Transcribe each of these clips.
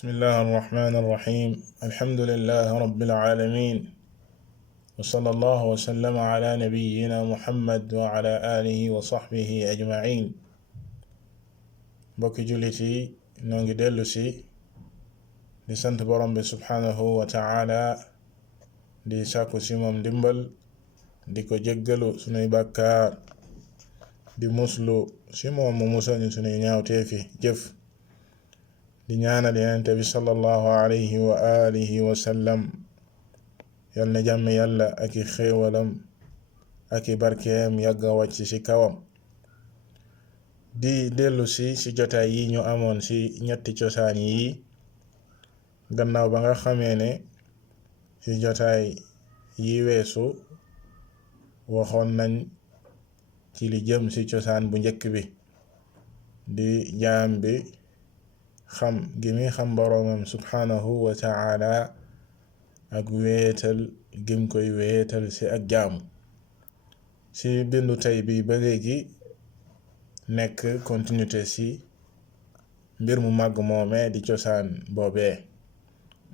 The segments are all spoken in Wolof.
بسم الله الرحمن الرحيم الحمد لله رب العالمين وصلى الله وسلم على نبينا محمد وعلى آله وصحبه أجمعين بوكي جوليتي نونغي ديلوسي دي سانت بروم بي سبحانه وتعالى دي ساكو سيموم ديمبل دي كو جيغلو سوني بكار دي مسلو سيموم موساني سوني ñaawteefi jëf di ñaanal yenente bi sallallahu alayhi wa alihi wa sallam yal na jàmm yàlla ak i xéewalam ak i barkeem yàgga wàcc ci kawam di dellu si jotaay yi ñu amoon ci ñetti cosaan yi gannaaw ba nga xamee ne ci jotaay yi weesu waxoon nañ ci li jëm ci cosaan bu njëkk bi di jaam bi xam gi mi xam boroomam subhanahu wa ta'ala ak wéetal gim koy wéetal ci ak jaamu ci bindu tey bi ba léegi nekk continuité ci mbir mu màgg moomee di cosaan boobee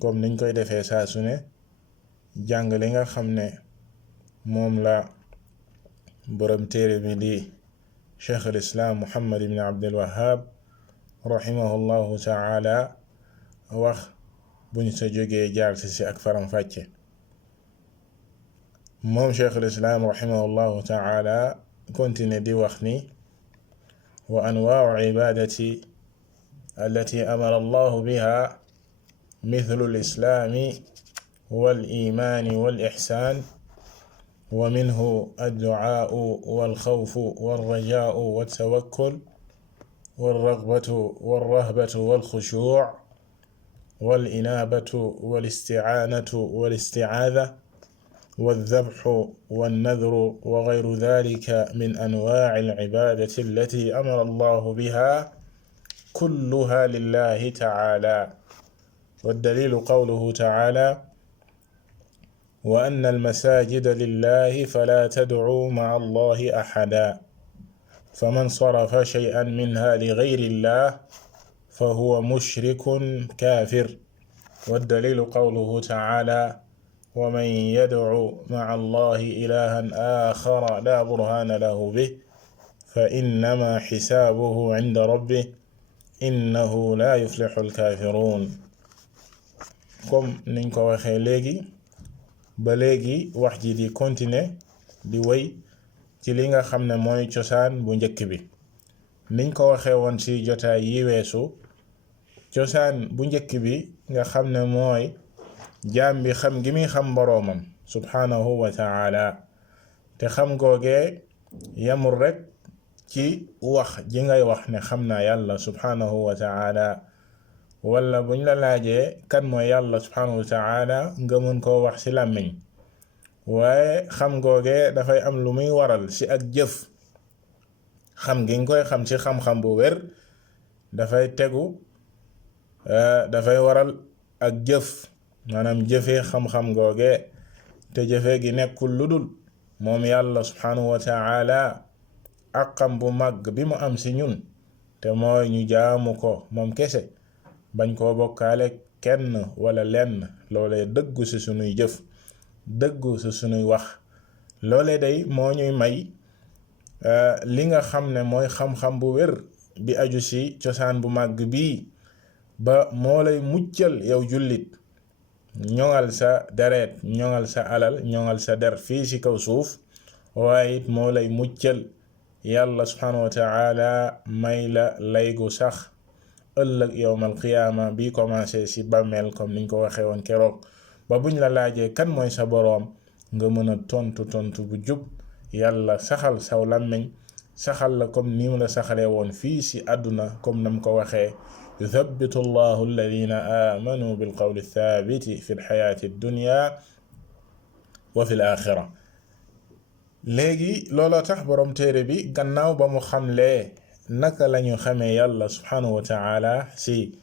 comme niñ koy defee saa su ne jàng li nga xam ne moom la borom téere bi di Cheikh al Islam Muhammad ibn Abdul Wahhab rahimahullahu ta'ala wax buñ sa jógee jaar ci ak faram fàcce moom Cheikh al-Islam rahimahullahu ta'ala continue di wax ni wa anwaa'u ibadati allati amara Allah biha mithlu al-islam wal-iman wal-ihsan wa minhu ad-du'a wal-khawf wal-raja' wat-tawakkul والرغبة والرهبة والخشوع والإنابة والاستعانة والاستعاذة والذبح والنذر وغير ذلك من أنواع العبادة التي أمر الله بها كلها لله تعالى والدليل قوله تعالى وأن المساجد لله فلا تدعوا مع الله أحدا فمن صرف شيئا منها لغير الله فهو مشرك كافر والدليل قوله تعالى ومن يدعو مع الله إلها آخر لا برهان له به فإنما حسابه عند ربه إنه لا يفلح الكافرون comme niñ ko waxee léegi ba léegi wax ji di continuer di wéy ci li nga xam ne mooy cosaan bu njëkk bi niñ ko waxee woon ci jotaay yi weesu cosaan bu njëkk bi nga xam ne mooy jaam bi xam gi muy xam boroomam subhanahu wa ta'ala te xam googee yamul rek ci wax ji ngay wax ne xam naa yàlla subhanahu wa ta'ala wala buñ la laajee kan mooy yàlla subhanahu wa ta'ala nga mën koo wax ci làmmiñ waaye xam googee dafay am lu muy waral ci ak jëf xam gi nga koy xam ci xam-xam bu wér dafay tegu dafay waral ak jëf maanaam jëfee xam-xam googee te jëfee gi nekkul lu dul moom yàlla subhanahu wa ta'ala ak xam bu màgg bi mu am ci ñun te mooy ñu jaamu ko moom kese bañ koo bokkaale kenn wala lenn loolee dëggu ci sunuy jëf dëggu ci sunuy wax loolee day moo ñuy may li nga xam ne mooy xam-xam bu wér bi aju ci cosaan bu màgg bii ba moo lay muccal yow jullit ñoŋal sa deret ñoŋal sa alal ñoŋal sa der fii ci kaw suuf waaye it moo lay muccal yàlla subhanahu wa ta'ala may la laygu sax ëllëg yowmal qiyaama bi commencé ci bàmmeel comme niñ ko waxee woon keroog ba buñ la laajee kan mooy sa boroom nga mën a tontu bu jub yàlla saxal saw làmmiñ saxal la comme ni mu la saxalee woon fii ci àdduna comme nam ko waxee yuthabbitu allahu alladhina amanu bil qawli thabiti fi lxayaati dunya wa fi l axira léegi looloo tax boroom téere bi gannaaw ba mu xamlee naka lañu xamee yàlla subhanahu wa ta'ala ci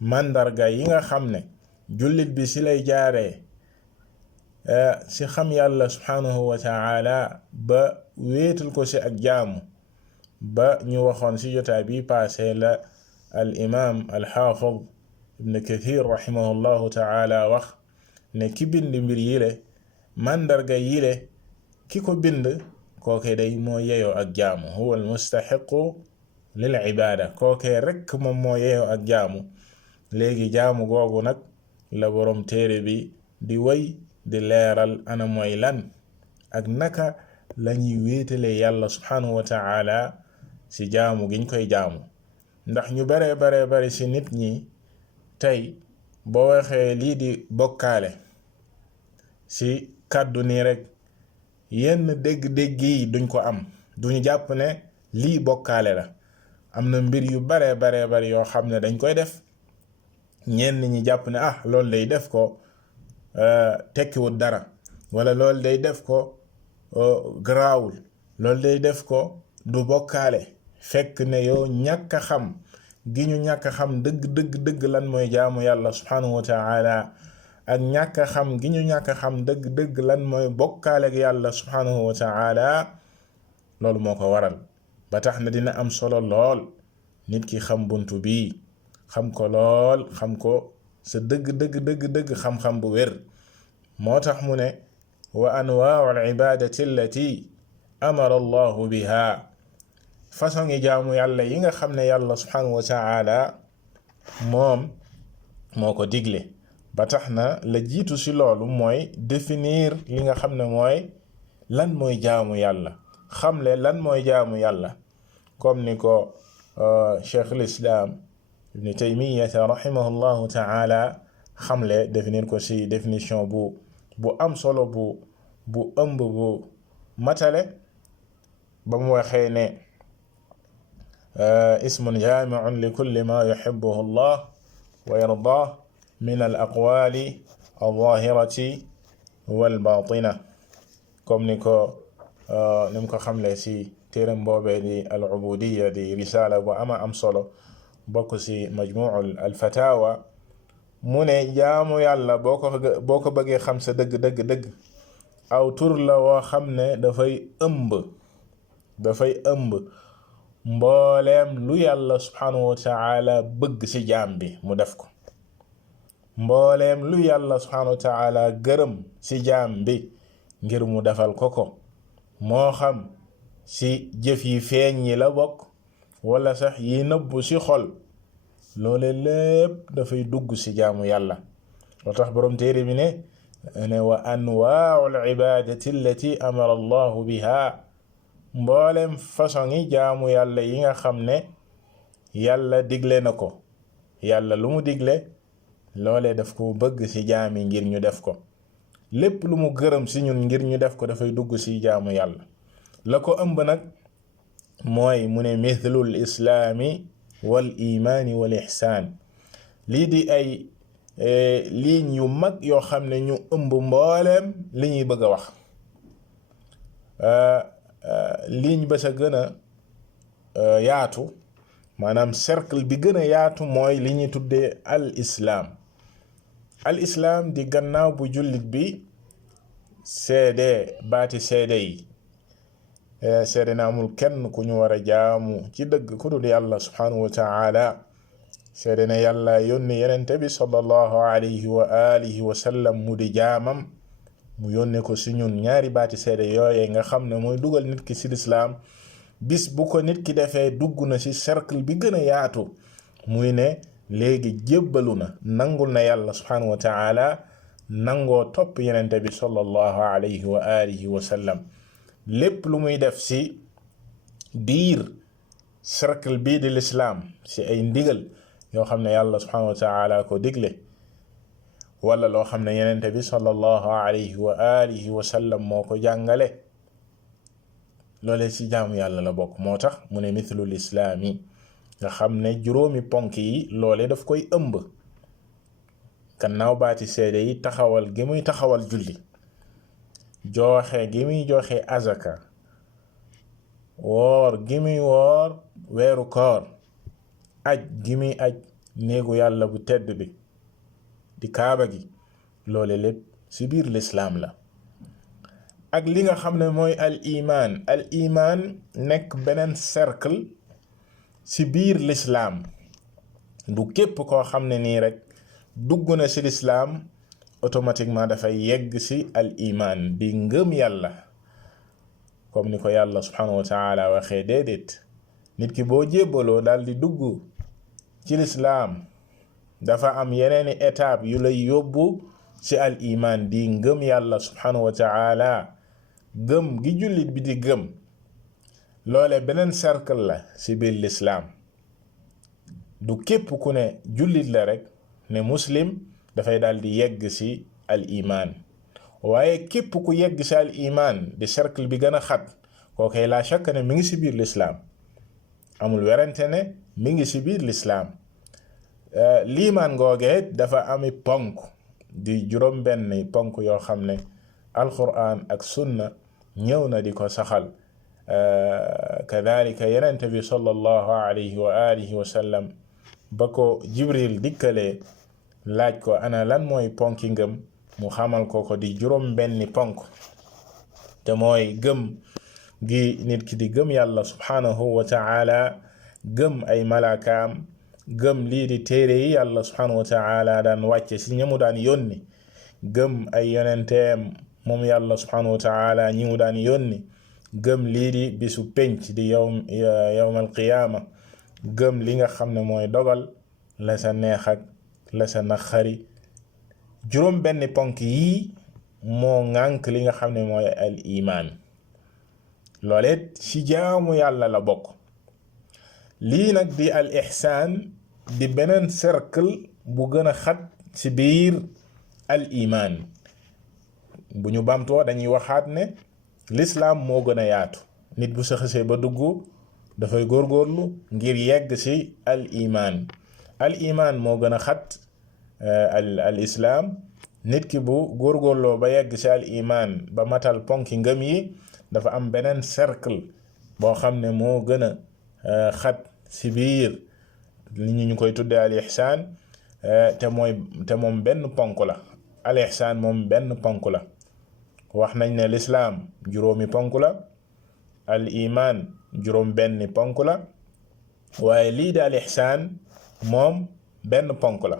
màndarga yi nga xam ne jullit bi ci lay jaaree ci xam yàlla subhanahu wa ta'ala ba wéetal ko ci ak jaamu ba ñu waxoon ci jotaay bi passé la al imam al xaafid ibn kathir rahimahullahu taala wax ne ki bind mbir yile màndarga yile ki ko bind kooke day moo yeyoo ak jaamu huwa al mustaxiqu lil ibaada kooke rekk moom moo yeyoo ak jaamu léegi jaamu googu nag la boroom téere bi di way di leeral ana mooy lan ak naka lañuy wéetale yàlla subhanahu wa ta'ala ci jaamu giñ koy jaamu ndax ñu bare ci nit ñi tey boo waxee lii di bokkaale ci kàddu nii rek yenn dégg-dégg yi duñ ko am duñu jàpp ne lii bokkaale la am na mbir yu bare yoo xam ne dañ koy def ñenn ñi jàpp ne loolu day def ko tekkiwul dara wala loolu day def ko garaawul loolu day def ko du bokkaale fekk ne yow ñàkk a xam gi ñu ñàkk a xam dëgg lan mooy jaamu yàlla subhanahu wa ta'ala ak ñàkk a xam gi ñu ñàkk a xam dëgg lan mooy bokkaale ak yàlla subhanahu wa ta'ala loolu moo ko waral ba tax na dina am solo lool nit ki xam buntu bii xam ko lool xam ko sa dëgg xam-xam bu wér moo tax mu ne wa anwaa'u al-ibaadati allati amara allahu biha façon yi jaamu yàlla yi nga xam ne yàlla subhanahu wa ta'ala moom moo ko digle ba tax na la jiitu ci loolu mooy définir li nga xam ne mooy lan mooy jaamu yàlla xamle lan mooy jaamu yàlla comme ni ko cheikh al-islam ibn taymiyata rahimahullahu ta'ala xamle définir ko ci définition bu am solo bu ëmb bu matale ba mu waxee ne ismun jaami'un li kulli ma yuhibbuhu allah wa yardah min al aqwali al-zahirati wal batina comme ni mu ko xamle ci téeram boobee di al ubudiyya di risala bu am solo bokk ci majmuu al fatawa mu ne jaamu yàlla boo ko bëggee xam sa dëgg aw tur la woo xam ne dafay ëmb mbooleem lu yàlla subhanahu wa ta'ala bëgg ci jaam bi mu def ko mbooleem lu yàlla subhanahu wa ta'ala gërëm ci jaam bi ngir mu defal ko moo xam ci jëf yi feeñ yi la bokk wala sax yi nëbbu ci xol loole lépp dafay dugg ci jaamu yàlla loo tax boroom téere bi ne wa anwaa'u al-ibaadati allati amara allahu biha mboolem façon yi jaamu yàlla yi nga xam ne yàlla digle na ko yàlla lu mu digle loolee daf ko bëgg ci jaam yi ngir ñu def ko lépp lu mu gërëm ci ñun ngir ñu def ko dafay dugg ci jaamu yàlla la ko ëmb nag mooy mu ne mithlul islaami wal imaani wal ihsaan lii di ay ligne yu mag yoo xam ne ñu ëmb mbooleem li ñuy bëgg a wax ligne ba sa gën a yaatu maanaam cercle bi gën a yaatu mooy li ñuy tuddee al islaam di gannaaw bu jullit bi seede baati seede yi seede na amul kenn ku ñu war a jaamu ci dëgg ku dul yàlla subhanahu wa ta'ala seede na yàlla yónni yenente bi sallallahu alayhi wa alihi wa sallam mu di jaamam mu yónne ko ci ñun ñaari baati seede yooye nga xam ne mooy dugal nit ki ci lislaam bis bu ko nit ki defee dugg na ci cercle bi gën a yaatu muy ne léegi jébbalu na nangul na yàlla subhanahu wa ta'ala nangoo topp yenente bi sallallahu alayhi wa alihi wa sallam lépp lu muy def ci biir cercle bii di lislaam ci ay ndigal yoo xam ne yàlla subhanahu wa ta'ala ko digle wala loo xam ne yenente bi sallallahu alayhi wa alihi wa sallam moo ko jàngale loolee ci jaamu yàlla la bokk moo tax mu ne mithlul islaami nga xam ne juróomi ponk yi loole daf koy ëmb gannaaw baati seede yi taxawal gi muy taxawal julli joxe gi muy joxe azaka woor gi muy woor weeru koor aj gi muy aj néegu yàlla bu tedd bi di kaaba gi loole lépp ci biir lislaam la ak li nga xam ne mooy al iman nekk beneen cercle ci biir lislaam du képp koo xam ne nii rek dugg na ci lislaam automatiquement dafay yegg ci al iman di ngëm yàlla comme ni ko yàlla subhanahu wa taala waxee déedéet nit ki boo jébbaloo daal di dugg ci lislaam dafa am yeneeni étape yu lay yóbbu ci al iman di ngëm yàlla subhanahu wa taala gëm gi jullit bi di gëm loole beneen cercle la ci biir lislaam du képp ku ne jullit la rek ne muslim dafay daal di yegg ci al iman waaye képp ku yegg ci al iman di cercle bi gën a xat kookay la shakk ne mi ngi ci biir lislaam amul werante ne mi ngi ci biir lislaam liimaan ngoogee dafa ami ponk di juróom benn ponk yoo xam ne alquran ak sunna ñëw na di ko saxal kadhalika yenente bi sallallahu alayhi wa alihi wa sallam ba ko jibril dikkalee laaj ko ana lan mooy ponki ngëm mu xamal ko di juróom benni ponk te mooy gëm gi nit ki di gëm yàlla subhanahu wa ta'ala gëm ay malaakaam gëm lii di téere yi yàlla subhanahu wa ta'ala daan wàcce ci ñamu daan yónni gëm ay yonenteem moom yàlla subhanahu wa ta'ala ñi mu daan yónni gëm lii di bisu penc di yawmal qiyaama gëm li nga xam ne mooy dogal la sa neex ak la sa naqari juróom benn ponk yii moo ŋànk li nga xam ne mooy al iman loolee ci jaamu yàlla la bokk lii nag di al ihsaan di beneen cercle bu gën a xat ci biir al iman bu ñu bamtoo dañuy waxaat ne lislaam moo gën a yaatu nit bu sa xësee ba dugg dafay góorgóorlu ngir yegg ci al iman moo gën a xat al islaam nit ki bu góorgóorloo ba yegg ci al iman ba matal ponki ngëm yi dafa am beneen cercle boo xam ne moo gën a xat ci biir li ñu koy tuddee al ihsaan te moom benn ponk la al ihsaan moom benn ponk la wax nañ ne lislaam juróomi ponk la al iman juróom benni ponk la waaye lii di al ihsaan moom benn ponk la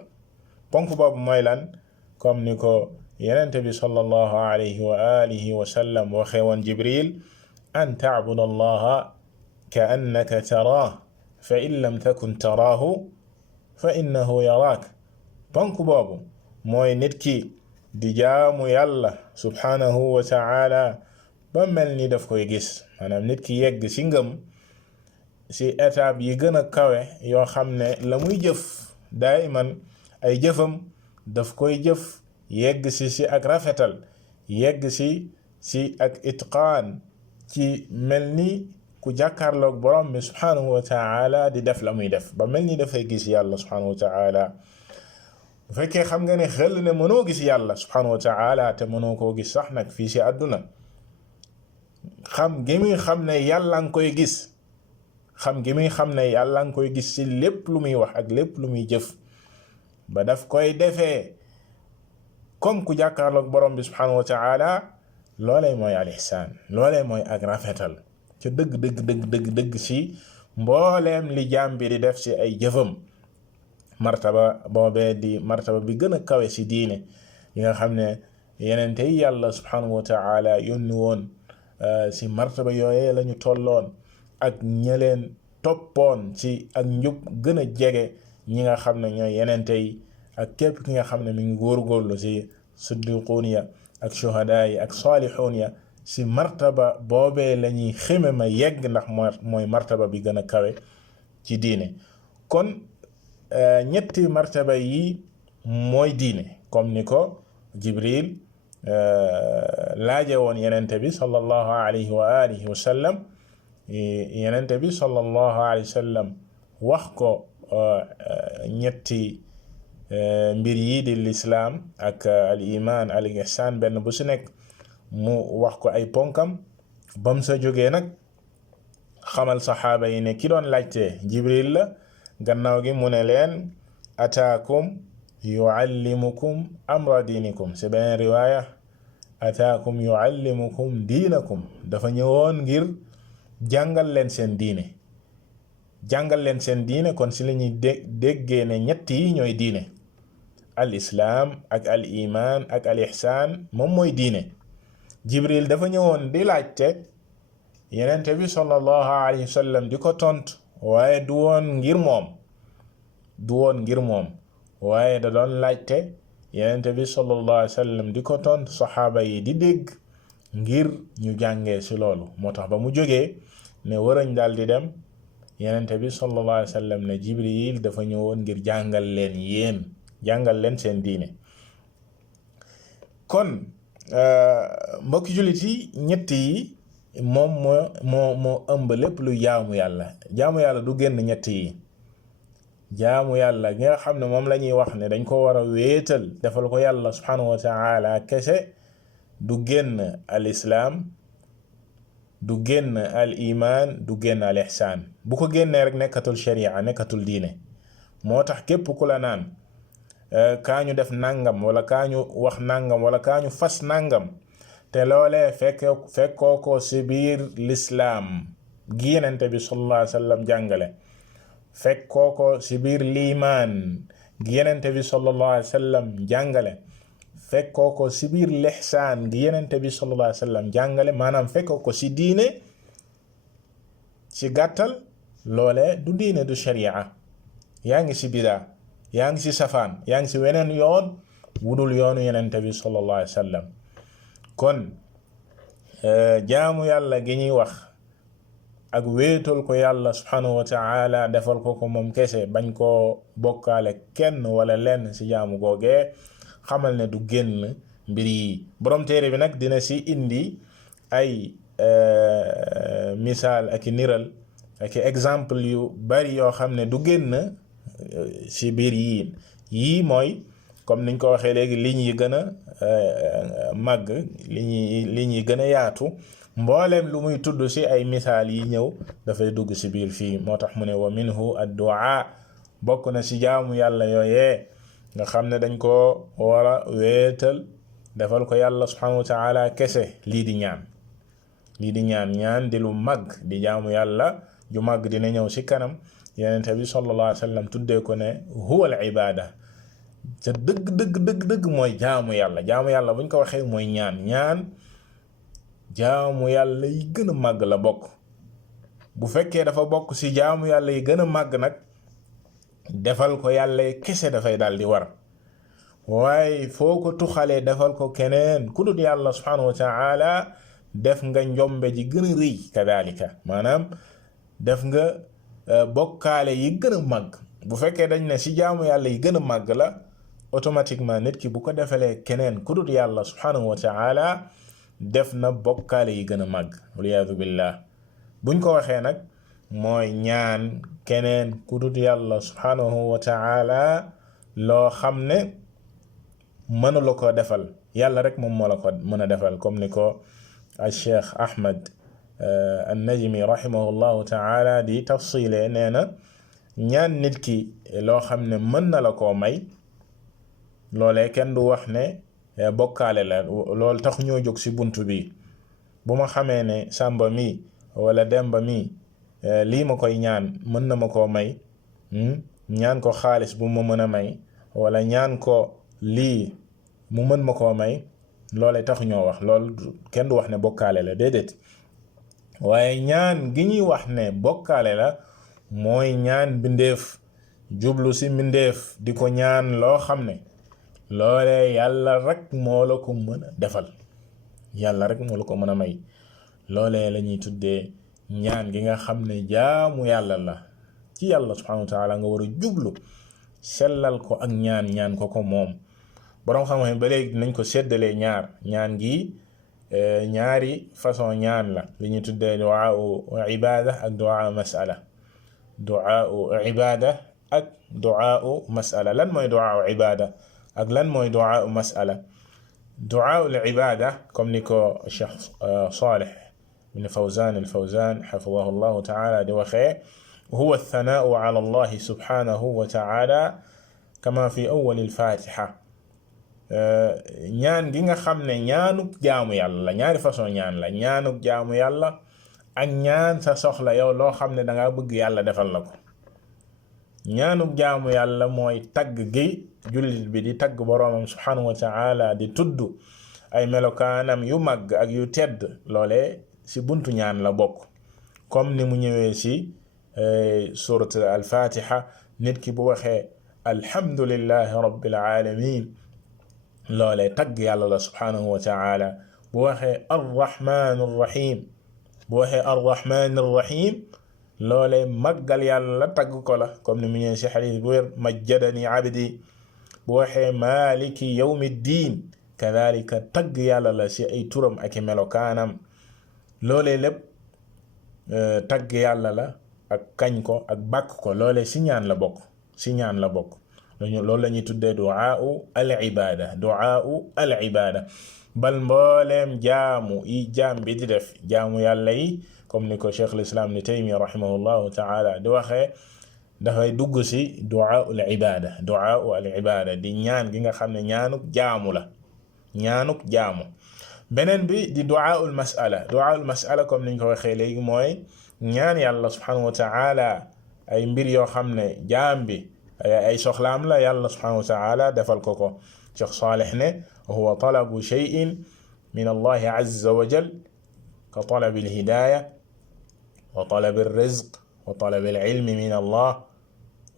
ponk boobu mooy lan comme ni ko yenente bi sallallahu alayhi wa alihi wa sallam waxee woon jibril an ta'buda allaha ka annaka taraah fa in lam takun taraahu fa innahu yaraak ponk boobu mooy nit ki di jaamu yàlla subhanahu wa ta'ala ba mel ni daf koy gis maanaam nit ki yegg ci ngëm ci étape yi gën a kawe yoo xam ne la muy jëf daiman ay jëfam daf koy jëf yegg ci ak rafetal yegg ci ak itqaan ci mel ni ku jàkkaarloog borom bi subhanahu wa ta'ala di def la muy def ba mel ni dafay gis yàlla subhanahu wa ta'ala bu fekkee xam nga ne xel ne mënoo gis yàlla subhanahu wa ta'ala te mënoo koo gis sax nag fii ci àdduna xam gi muy xam ne yàlla nga koy gis xam gi muy xam ne yàlla nga koy gis ci lépp lu muy wax ak lépp lu muy jëf ba daf koy defee comme ku jàkkaarloog borom bi subhanahu wa ta'ala loolee mooy al ihsaan loolee mooy ak rafetal ca dëgg ci mbooleem li jaam bi di def ci ay jëfam martaba boobee di martaba bi gën a kawe ci diine yi nga xam ne yeneen tey yàlla subhanahu wa ta'ala yónni woon ci martaba yooyee lañu tolloon ak ñeleen toppoon ci ak njub gën a jege ñi nga xam ne ñooy yeneen tey ak képp ki nga xam ne mi ngi góorgóorlu ci siddiquun ya ak shuhadaa yi ak saalixuun ya ci martaba boobee lañuy xime ma yegg ndax mooy martaba bi gën a kawe ci diine kon ñetti martaba yi mooy diine comme ni ko jibril laaje woon yenente bi sallallahu alayhi wa alihi wa sallam yenente bi sallallahu alayhi wa sallam wax ko ñetti mbir yi di lislaam ak al iman al ihsaan benn bu ci nekk mu wax ko ay ponkam bam sa jógee nag xamal saxaaba yi ne ki doon laajte jibril la gannaaw gi mu ne leen ataakum yuallimukum amra diinikum ci beneen riwaaya ataakum yuallimukum diinakum dafa ñëwoon ngir jàngal leen seen diine kon ci lañuy déggee ne ñett yi ñooy diine al islaam ak al iman ak al ihsaan moom mooy diine. Jibril dafa ñëwoon di laajte yenente bi sallallahu alayhi wa sallam di ko tontu waaye du woon ngir moom waaye da doon laajte yenente bi sallallahu alayhi wa sallam di ko tontu saxaaba yi di dégg ngir ñu jàngee ci loolu. moo tax ba mu jógee ne warañ daal di dem, yenente bi sallallahu alayhi wa sallam ne Jibril dafa ñëwoon ngir jàngal leen seen diine. kon mbokki jullit yi ñett yi moom moo ëmb lépp lu jaamu yàlla du génn ñett yi. jaamu yàlla gi nga xam ne moom la ñuy wax ne dañ ko war a wéetal defal ko yàlla subhanahu wa ta'ala kese du génn al islaam, du génn al iman, du génn al ihsaan. bu ko génnee rek nekkatul sharia, nekkatul diine. moo tax képp ku la naan kaa ñu def nangam wala kaa ñu wax nangam wala kaa ñu fas nangam te loolee fekkoo ko si biir lislaam gi Yonent bi sallallahu alayhi wa sallam jàngale, fekkoo ko si biir liimaan gi Yonent bi sallallahu alayhi wa sallam jàngale, fekkoo ko si biir lihsaan gi Yonent bi sallallahu alayhi wa sallam jàngale, maanaam fekkoo ko si diine, ci gàttal loolee du diine, du sharia. yaa ngi si bidaa, yaa ngi si safaan, yaa ngi si weneen yoon wudul yoonu Yonent bi sallallahu alayhi wa sallam. kon jaamu yàlla gi ñuy wax ak wéetal ko yàlla subhanahu wa ta'ala defal ko moom kese, bañ koo bokkaale kenn wala lenn si jaamu googee, xamal ne du génn mbir yi. borom téere bi nag dina si indi ay misaal ak niral ak exemple yu bari yoo xam ne du génn si biir yii mooy comme niñ ko waxee léegi liñ yi gën a màgg, liñ yi gën a yaatu. mbooleem lu muy tudd ci ay misaal yi ñëw dafay dugg ci biir fii. moo tax mu ne wa minhu ad-du'a, bokk na ci jaamu yàlla yooyee nga xam ne dañ ko war a wéetal defal ko yàlla subhanahu wa ta'ala kese, lii di ñaan di lu màgg, di jaamu yàlla ju màgg. dina ñëw ci kanam. Yonent bi sallallahu alayhi wa sallam tuddee ko ne huwa al-ibada, te dëgg mooy jaamu yàlla buñ ko waxee mooy ñaan jaamu yàlla yi gën a màgg la bokk. bu fekkee dafa bokk ci jaamu yàlla yi gën a màgg nag, defal ko yàlla kese dafay daal di war. waaye foo ko tuxalee defal ko keneen ku dul yàlla subhanahu wa ta'ala, def nga njombe ji gën a rëy. kadalika maanaam def nga bokkaale yi gën a màgg. bu fekkee dañ ne ci jaamu yàlla yi gën a màgg la, automatiquement nit ki bu ko defalee keneen ku dul yàlla subhanahu wa ta'ala, def na bokkaale yi gën a màgg, waliyaadu billah. buñ ko waxee nag mooy ñaan keneen ku dul yàlla subhanahu wa ta'ala loo xam ne mënu la ko defal, yàlla rek moom moo la ko mën a defal. comme ni ko al Cheikh Ahmad an-Najmi rahimahullahu ta'ala di tafsilee, nee na ñaan nit ki loo xam ne mën na la koo may, loolee kenn du wax ne bokkaale la. loolu tax ñoo jóg ci bunt bi. bu ma xamee ne Sàmba mi wala Demba mi lii ma koy ñaan mën na ma koo may, ñaan ko xaalis bu ma mën a may, wala ñaan ko lii mu mën ma koo may, loolee tax ñoo wax. loolu kenn du wax ne bokkaale la, déedéet. waaye ñaan gi ñuy wax ne bokkaale la mooy ñaan mbindeef, jublu ci mbindeef di ko ñaan loo xam ne loolee yàlla rek moo la ko mën a defal, yàlla rek moo la ko mën a may. loolee la ñuy tuddee ñaan gi nga xam ne jaamu yàlla la ci yàlla subhanahu wa ta'ala, nga war a jublu sellal ko ak ñaan ko moom. boroom xam-xam ba léegi nañ ko séddalee ñaan gi ñaari façon ñaan la, li ñuy tuddee du'a ibada ak du'a mas'ala. du'a ibada ak du'a mas'ala. lan mooy du'a ibada ak lan mooy du'a mas'ala? du'a al-ibada comme ni ko Cheikh Salih ibn Fawzan al-Fawzan hafizahu Allahu ta'ala di waxee, huwa ath-thana'u 'ala Allah subhanahu wa ta'ala kama fi awwal al-Fatiha. ñaan gi nga xam ne ñaanuk jaamu yàlla la, ñaari façon ñaan la, ñaanuk jaamu yàlla ak ñaan sa soxla yow loo xam ne danga bëgg yàlla defal la ko. ñaanuk jaamu yàlla mooy tagg gi jullit bi di tagg boroomam subhanahu wa ta'ala di tudd ay melokaanam yu mag ak yu tedd loole ci buntu ñaan la bokk comme ni mu ñëwee ci surat al-fatiha nit ki bu waxee alhamdulillahi rabbil alamin loole tagg yàlla la subhanahu wa ta'ala bu waxee arrahmanir rahim bu waxee arrahmanir rahim loole màggal yàlla tagg ko la comme ni mu ñëwee ci xadiis bu wér majjadani abdi bu waxee maliki yawmi diin kadhalika tagg yàlla la ci ay turam ak melokaanam loole lépp tagg yàlla la ak kañ ko ak bàkk ko loole ci ñaan la bokk ci ñaan la bokk loolu la ñuy tuddee du'aa'u al ibaada bal mbooleem jaamu yi jaam bi di def jaamu yàlla yi comme ni ko cheikh al-islam ni Taymiyya rahimahullahu ta'ala di waxee dafay dugg ci du'aa'u al ibaada di ñaan gi nga xam ne ñaanuk jaamu la ñaanuk jaamu beneen bi di du'aa'ul mas'ala comme niñ ko waxee léegi mooy ñaan yàlla subhanahu wa ta'ala ay mbir yoo xam ne jaam bi ay soxlaam la yàlla subhanahu wa ta'ala defal ko Cheikh Salih ne huwa talabu shay'in min allahi azza wa jal ka talabi al-hidaya wa talabi ar-rizq wa talabi al-ilmi min allah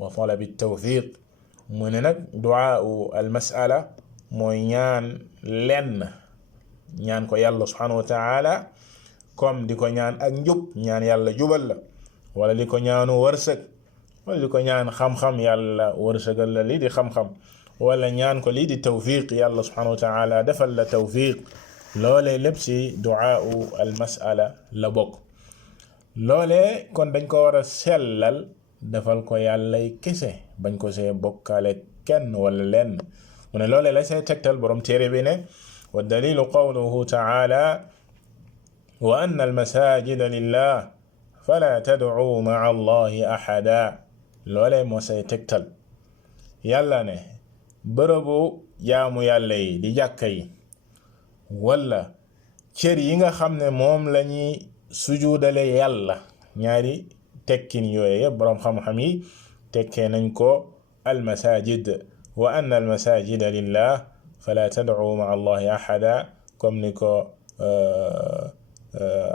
wa talabi at-tawfiq mu ne nag du'aa'u al-mas'ala mooy ñaan lenn ñaan ko yàlla subhanahu wa ta'ala comme di ko ñaan ak njub ñaan yàlla jubal la wala di ko ñaanu wërsëg wala di ko ñaan xam-xam yàlla wërsëgal la lii di xam-xam wala ñaan ko lii di tawfiq yàlla subhanahu wa ta'ala defal la tawfiq loolee lépp ci du'aa'u al mas'ala la bokk loolee kon dañ ko war a sellal defal ko yàllay kese bañ ko see bokkaale kenn wala lenn mu ne loolee la see tegtal borom téere bi ne wa dalilu qawluhu ta'ala wa anna al masajida lillah fala tad'u ma'a allahi ahada loolee moo say tegtal yàlla ne bërëbu jaamu yàlla yi di jàkka yi wala cër yi nga xam ne moom lañuy sujuudale yàlla ñaari tekkin yooye yëpp boroom xam-xam yi tekkee nañ ko almasajid wa anna almasajida lillah fala tad'u ma'a allahi ahada comme ni ko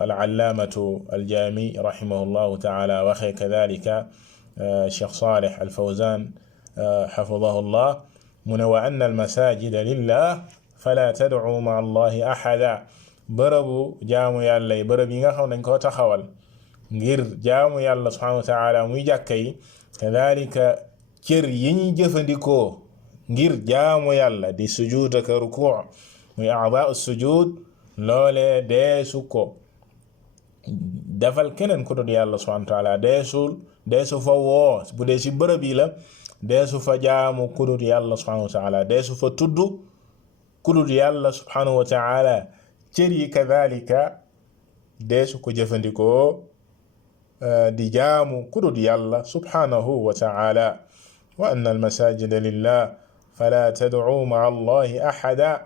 al-allaamatu al-jaami rahimahullahu ta'ala waxee kadhalika Cheikh Salih al-Fawzan hafidahullah mu ne wa anna al-masajida lillah fala tad'u ma'a allahi ahada bërëbu jaamu yàlla yi bërëb yi nga xam nañ koo taxawal ngir jaamu yàlla subhanahu wa ta'ala muy jàkka yi kadhalika cër yi ñuy jëfandikoo ngir jaamu yàlla di sujud ak ruku' muy a'daa'u sujud loolee deesu ko defal keneen ku dul yàlla subhanahu wa ta'ala deesu fa woo bu dee ci bërëb yi la deesu fa jaamu ku dul yàlla subhanahu wa ta'ala deesu fa tudd ku dul yàlla subhanahu wa ta'ala cër yi kadhalika deesu ko jëfandikoo di jaamu ku dul yàlla subhanahu wa ta'ala wa anna al-masajida lillah fala tad'u ma'a allahi ahada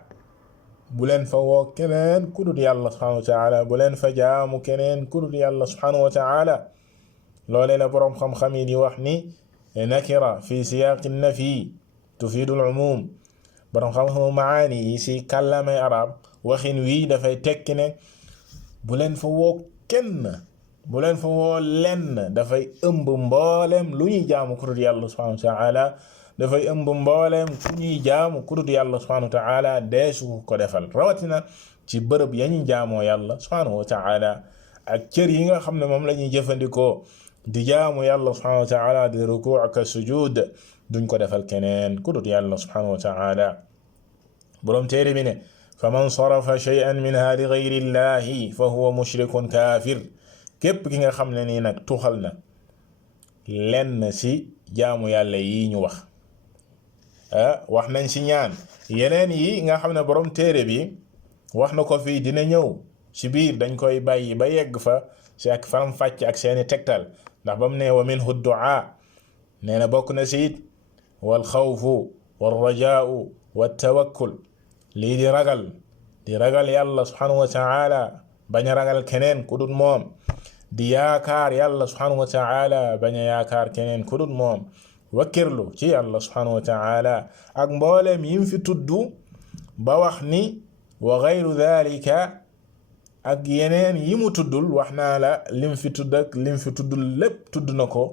bu leen fa woo keneen ku dul yàlla subhanahu wa ta'ala bu leen fa jaamu keneen ku dul yàlla subhanahu wa ta'ala loolee la boroom xam-xam yi di wax ni nakira fi siyaaqi nafi tufiidu al-umum boroom xam-xamu maani yi ci kàllaamay arab waxin wii dafay tekki ne bu leen fa woo kenn bu leen fa woo lenn dafay ëmb mboolem lu ñuy jaamu ku dul yàlla subhanahu wa ta'ala dafay ëmb mboolem ku ñuy jaamu ku dul yàlla subhanahu wa ta'ala deesu ko defal rawatina ci bërëb ya ñuy jaamoo yàlla subhanahu wa ta'ala ak cër yi nga xam ne moom la ñuy jëfandikoo di jaamu yàlla subhanahu wa ta'ala di ruku' ak sujud duñ ko defal keneen ku dul yàlla subhanahu wa ta'ala boroom téere bi ne faman sarafa shay'an minha li ghayri llahi fa huwa mushrikun kaafir képp ki nga xam ne nii nag tuxal na lenn ci jaamu yàlla yi ñu wax wax nañ ci ñaan yeneen yi nga xam ne borom téere bi wax na ko fii dina ñëw ci biir dañ koy bàyyi ba yegg fa ci ak faram fàcc ak seeni tegtal ndax ba mu ne wa minhu du'a nee na bokk na ci it wal xawfu wal rajaa'u wat tawakkul lii di ragal yàlla subhanahu wa ta'ala bañ a ragal keneen ku dul moom di yaakaar yàlla subhanahu wa ta'ala bañ a yaakaar keneen ku dul moom wakkirlu ci yàlla subhanahu wa ta'ala ak mbooleem yim fi tuddu ba wax ni wa ghayru dhalika ak yeneen yi mu tuddul wax naa la lim fi tudd ak lim fi tuddul lépp tudd na ko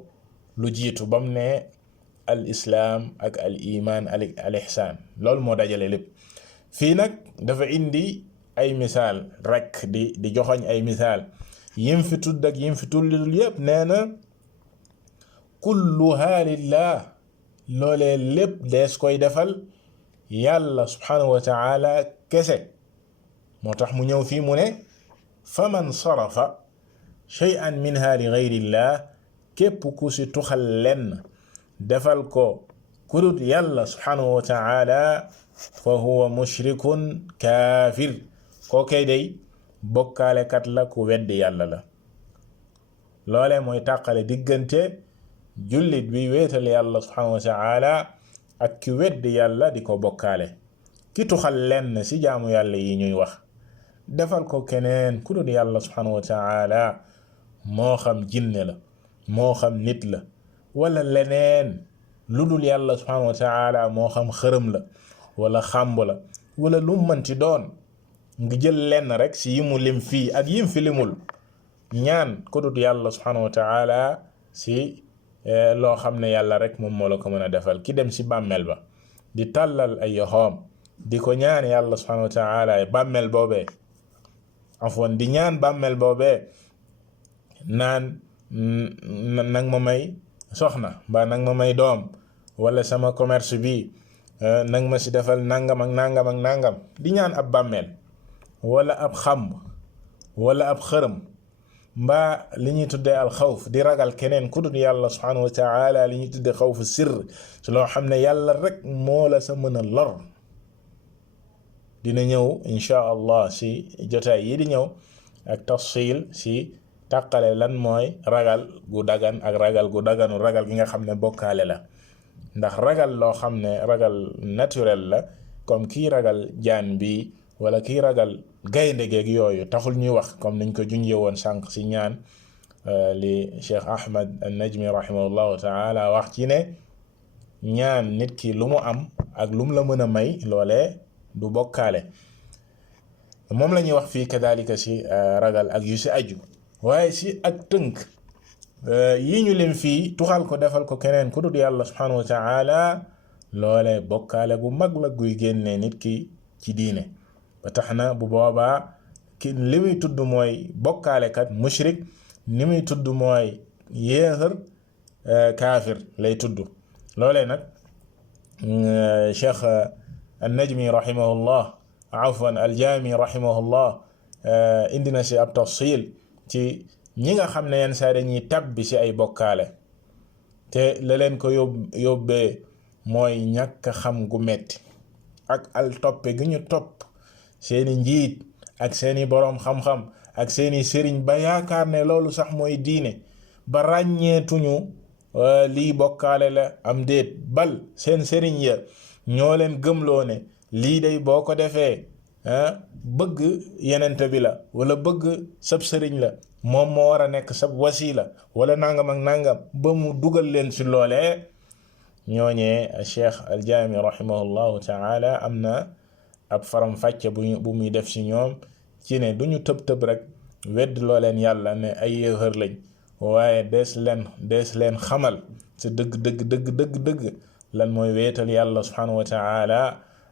lu jiitu bam ne al islaam ak al iman al ihsaan loolu moo dajale lépp fii nag dafa indi ay misaal rek di joxoñ ay misaal yim fi tudd ak yim fi tuddul yépp nee na kulluha lillah loolee lépp dees koy defal yàlla subhanahu wa ta'ala kese moo tax mu ñëw fii mu ne faman sarafa shay'an minha li ghayrillah képp ku si tuxal lenn defal ko kudut yàlla subhanahu wa ta'ala fa huwa mushrikun kaafir kookay day bokkaalekat la ku weddi yàlla la loolee mooy tàqale diggante jullit bi wéetal yàlla subhanahu wa ta'ala ak ki weddi yàlla di ko bokkaale ki tuxal lenn ci jaamu yàlla yi ñuy wax defal ko keneen ku dul yàlla subhanahu wa ta'ala moo xam jinne la moo xam nit la wala leneen lu dul yàlla subhanahu wa ta'ala moo xam xërëm la wala xàmb la wala lu mënti doon nga jël lenn rek ci yimu lim fii ak yim fi limul ñaan ku dul yàlla subhanahu wa ta'ala ci loo xam ne yàlla rek moom moo la ko mën a defal ki dem ci bàmmeel ba di tàllal ay yoxoom di ko ñaan yàlla subhanahu wa ta'ala bàmmeel boobee afwan di ñaan bàmmeel boobee naan nag ma may soxna mbaa nag ma may doom wala sama commerce bi nag ma ci defal nangam ak nangam ak nangam di ñaan ab bàmmeel wala ab xamb wala ab xërëm mbaa li ñuy tuddee al xawf di ragal keneen ku dul yàlla subhanahu wa ta'ala li ñuy tuddee xawfu sirr ci loo xam ne yàlla rek moo la sa mën a lor dina ñëw insha allah ci jotaay yi di ñëw ak tafsil ci tàqale lan mooy ragal gu dagan ak ragal gu daganu ragal gi nga xam ne bokkaale la ndax ragal loo xam ne ragal naturel la comme kii ragal jaan bi wala kii ragal gaynde geeg yooyu taxul ñuy wax comme niñ ko junjee woon sànq ci ñaan li Cheikh Ahmad an-Najmi rahimahullahu ta'ala wax ci ne ñaan nit ki lu mu am ak lu mu la mën a may loolee du bokkaale moom la ñuy wax fii kadalika ci ragal ak yu ci aju waaye ci ak tënk yi ñu leen fii tuxal ko defal ko keneen ku dul yàlla subhanahu wa ta'ala loolee bokkaale gu mag la guy génnee nit ki ci diine ba tax na bu boobaa ki li muy tudd mooy bokkaalekat mushrik ni muy tudd mooy yéefar kaafir lay tudd loolee nag Cheikh an-Najmi rahimahullah afwan al-Jami rahimahullah indi na ci ab tafsil ci ñi nga xam ne yenn saa dañuy tabbi ci ay bokkaale te la leen ko yóbbee mooy ñàkk xam gu metti ak al toppe gi ñu topp seeni njiit ak seeni boroom xam-xam ak seeni sëriñ ba yaakaar ne loolu sax mooy diine ba ràññeetuñu lii bokkaale la am déet bal seen sëriñ ya ñoo leen gëmloo ne lii day boo ko defee bëgg yenente bi la wala bëgg sab sëriñ la moom moo war a nekk sab wasila wala nangam ak nangam ba mu dugal leen ci loolee ñooñee Cheikh al-Jami rahimahullahu ta'ala am na ab faram fàcce bu muy def ci ñoom ci ne duñu tëb rek wedd loo leen yàlla ne ay yéefar lañ waaye dees leen xamal ci dëgg lan mooy wéetal yàlla subhanahu wa ta'ala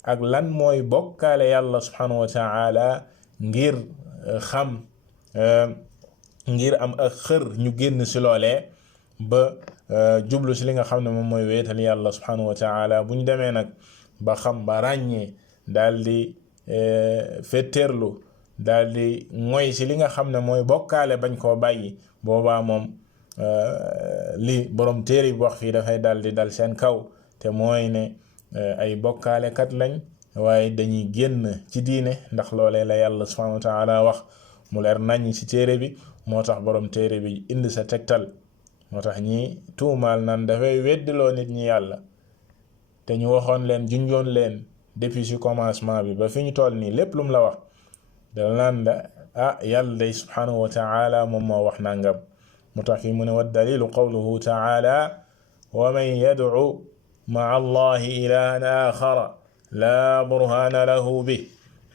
ak lan mooy bokkaale yàlla subhanahu wa ta'ala ngir xam ngir am ak xër ñu génn ci loolee ba jublu ci li nga xam ne moom mooy wéetal yàlla subhanahu wa ta'ala bu ñu demee nag ba xam ba ràññee daal di fetteerlu daal di moy ci li nga xam ne mooy bokkaale bañ koo bàyyi boobaa moom li borom téere bi wax fii dafay daal di dal seen kaw te mooy ne ay bokkaalekat lañ waaye dañuy génn ci diine ndax loolee la yàlla subhanahu wa ta'ala wax mu leer nañ ci téere bi moo tax borom téere bi indi sa tegtal moo tax ñi tuumaal naan dafay weddiloo nit ñi yàlla te ñu waxoon leen junjoon leen depuis ci commencement bi ba fi ñu toll nii lépp lu mu la wax dal naan la yàlla day subhanahu wa ta'ala moom moo wax nangam moo tax fi mu ne wa dalilu qawluhu ta'ala wa man yad'u ma'a allahi ilahan akhara la burhana lahu bih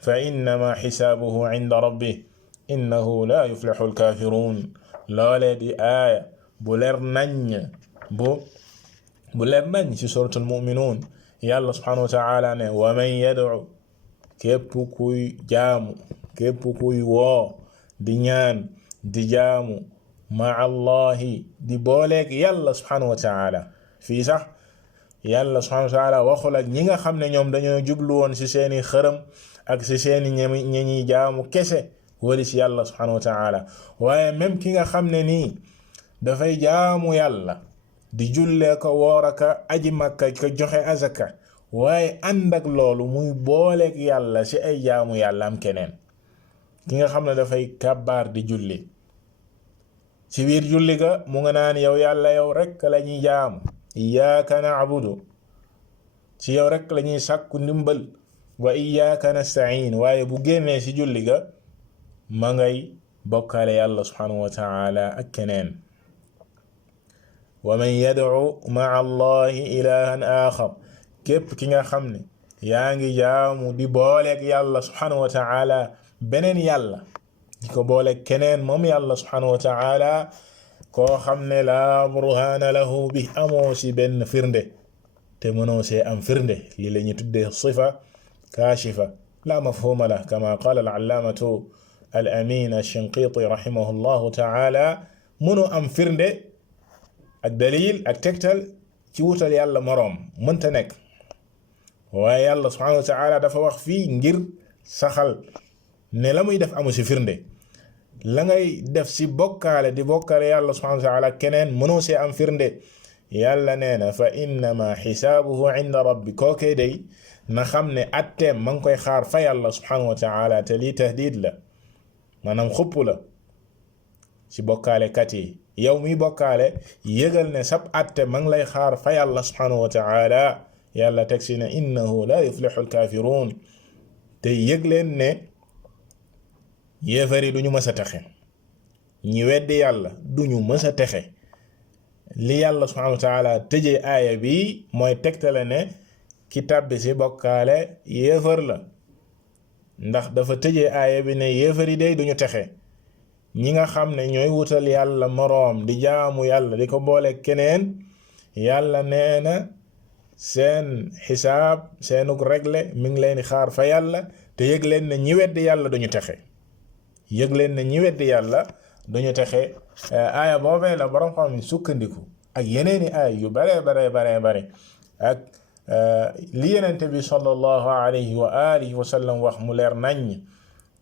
fa innama xisaabuhu inda rabbih innahu la yuflixu alkaafiruun. loolee di aaya bu leer nañ bu leer nañ ci suratul mu'minuun. yàlla subhanahu wa ta'ala ne wa man yad'u képp kuy jaamu képp kuy woo di ñaan di jaamu ma'a allahi di booleeg yàlla subhanahu wa ta'ala. fii sax yàlla subhanahu wa ta'ala waxul ak ñi nga xam ne ñoom dañoo jublu woon ci seeni xërëm ak ci seeni ñi jaamu kese wali ci yàlla subhanahu wa ta'ala. waaye même ki nga xam ne nii dafay jaamu yàlla di jullee ko wooraka aji makka ko joxe azaka waaye ànd ak loolu muy booleeg yàlla ci ay jaamu yàlla am keneen. ki nga xam ne dafay kàbbaar di julli ci biir julli ga mu nga naan yow yàlla yow rekk la ñuy jaamu iyyaka na'budu ci yow rekk la ñuy sàkku ndimbal wa iyyaka nasta'in waaye bu génnee ci julli ga ma ngay bokkaale yàlla subhanahu wa ta'ala ak keneen. wa man yad'u ma'a allahi ilahan akhar képp ki nga xam ne yaa ngi jaamu di booleeg yàlla subhanahu wa ta'ala beneen yàlla di ko booleeg keneen moom yàlla subhanahu wa ta'ala koo xam ne laa burhana lahu bi amoo si benn firnde te mënoo see am firnde lii la ñu tuddee sifa kaashifa la mafhuma la kama qala al-allamatu al-amin ash-shinqiti rahimahullahu ta'ala. mënoo am firnde ak dalil ak tegtal ci wutal yàlla moroom mënta nekk. waaye yàlla subhanahu wa ta'ala dafa wax fii ngir saxal ne la muy def amu si firnde. la ngay def si bokkaale di bokkaale yàlla subhanahu wa ta'ala keneen mënoo see am firnde. yàlla nee na fa innama xisaabuhu inda rabbi kookee day na xam ne atteem ma ngi koy xaar fa yàlla subhanahu wa ta'ala te lii tahdiid la maanaam xupp la ci bokkaale kat yi. yow mi bokkaale yëgal ne sab atte ma ngi lay xaar fa yàlla subhanahu wa ta'ala. yàlla teg si ne innahu la yuflixu alkaafiruun te yëg leen ne yéefar yi duñu mës a texe ñi weddi yàlla duñu mës a texe. li yàlla subhanahu wa ta'ala tëjee aaya bi mooy tegtale ne ki tàbbi ci bokkaale yéefar la ndax dafa tëjee aaya bi ne yéefar yi day duñu texe. ñi nga xam ne ñooy wutal yàlla moroom di jaamu yàlla di ko boole keneen yàlla nee na seen xisaab seenug regle mi ngi leen di xaar fa yàlla te yëg leen ne ñi weddi yàlla duñu texe. yëg leen ne ñi weddi yàlla duñu texe. aaya boobee la borom xam sukkandiku ak yeneeni aaya yu bare ak li yenente bi sallallahu alayhi wa alihi wa sallam wax mu leer naññ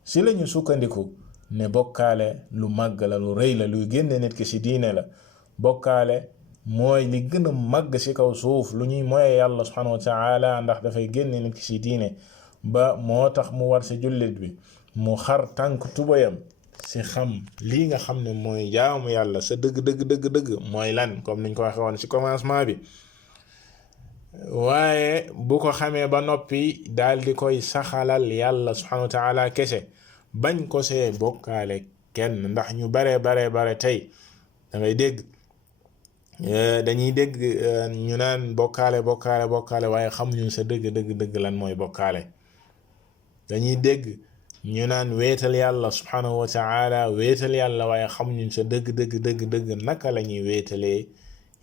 si lañu sukkandiku ne bokkaale lu màgg la lu rëy la luy génne nit ki ci diine la. bokkaale mooy li gën a màgg ci kaw suuf lu ñuy moye yàlla subhanahu wa ta'ala ndax dafay génne nit ki ci diine ba moo tax mu war ci jullit bi mu xar tànk tubayam ci xam lii nga xam ne mooy jaamu yàlla sa dëgg mooy lan comme niñ ko waxe woon ci commencement bi. waaye bu ko xamee ba noppi daal di koy saxalal yàlla subhanahu wa ta'ala kese bañ ko see bokkaale kenn ndax ñu bare tey da ngay dégg dañuy dégg ñu naan bokkaale waaye xamuñu sa dëgg lan mooy bokkaale. dañuy dégg ñu naan wéetal yàlla subhanahu wa ta'ala wéetal yàlla waaye xamuñu sa dëgg naka la ñuy wéetalee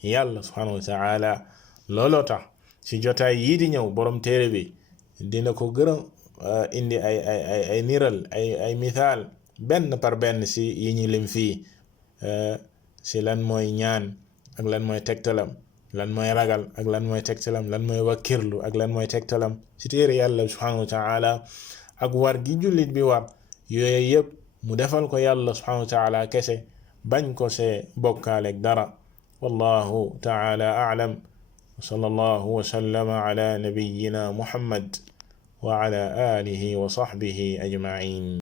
yàlla subhanahu wa ta'ala. looloo tax ci jotaay yii di ñëw borom téere bi dina ko gën a indi ay niral ay misaal benn par benn ci yi ñu lim fii ci lan mooy ñaan ak lan mooy tegtalam, lan mooy ragal ak lan mooy tegtalam, lan mooy wakkirlu ak lan mooy tegtalam ci téere yàlla subhanahu wa ta'ala ak war gi jullit bi war yooyu yëpp mu defal ko yàlla subhanahu wa ta'ala kese bañ ko see bokkaaleeg dara. wallahu ta'ala a'lam. وصلى الله وسلم على نبينا محمد وعلى آله وصحبه أجمعين.